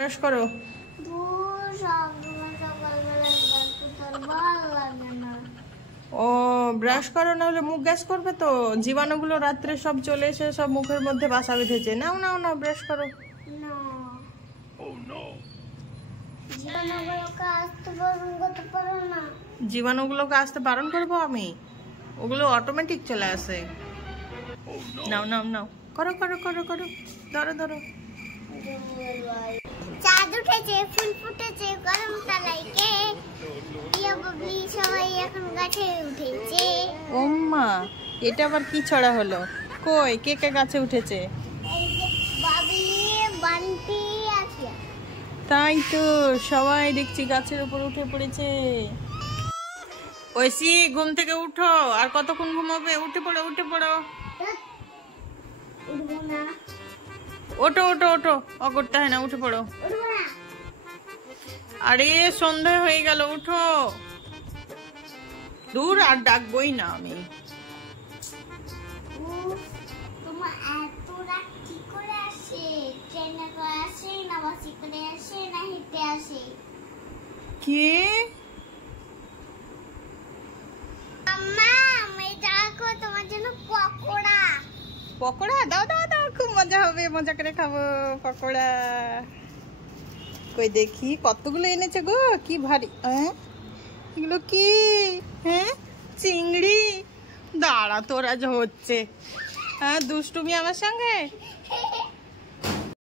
Brush করো। ও brush করো, না হলে মুখ গ্যাস করবে তো। জীবাণুগুলো রাত্রে সব চলে এসে সব মুখের মধ্যে বাসা বেঁধেছে। নাও নাও নাও, ব্রাশ করো। জীবাণুগুলোকে আসতে বারণ করবো আমি? ওগুলো অটোমেটিক চলে আসে। নাও নাও নাও, করো করো করো করো, ধরো ধরো। চাঁদ উঠেছে, ফুল ফুটেছে, গরমটা লাইকে, টিয়া বাবলি সবাই এখন গাছে উঠেছে। ও মা, এটা আবার কি ছড়া হলো? কই কে কে গাছে উঠেছে? এই যে বাবলি, বান্টি আছে। তাই তো, সবাই দেখছি গাছের উপর উঠে পড়েছে। ঐশী, ঘুম থেকে উঠো। আর কতক্ষণ ঘুমাবে? উঠে পড়ো উঠে পড়ো। উঠবো না। ওঠো ওঠো ওঠো, ও করতে হয় না, উঠে পড়ো। উঠবো না। আরে সন্ধ্যা হয়ে গেল, উঠো। দূর, আর ডাকবই না আমি। তোমার এত রাত কি করে আসে? ট্রেনে করে আসে, না বাসে করে আসে, না হেঁটে আসে? কে? আম্মা, আমি দেখো তোমার জন্য পকোড়া। পকোড়া দাও দাও দাও, খুব মজা হবে, মজা করে খাবো পকোড়া। কই দেখি কতগুলো এনেছে গো, কি ভারী। হ্যাঁ, এগুলো কি? হ্যাঁ, চিংড়ি। দাঁড়া, তোর আজ হচ্ছে। হ্যাঁ, দুষ্টুমি আমার সঙ্গে।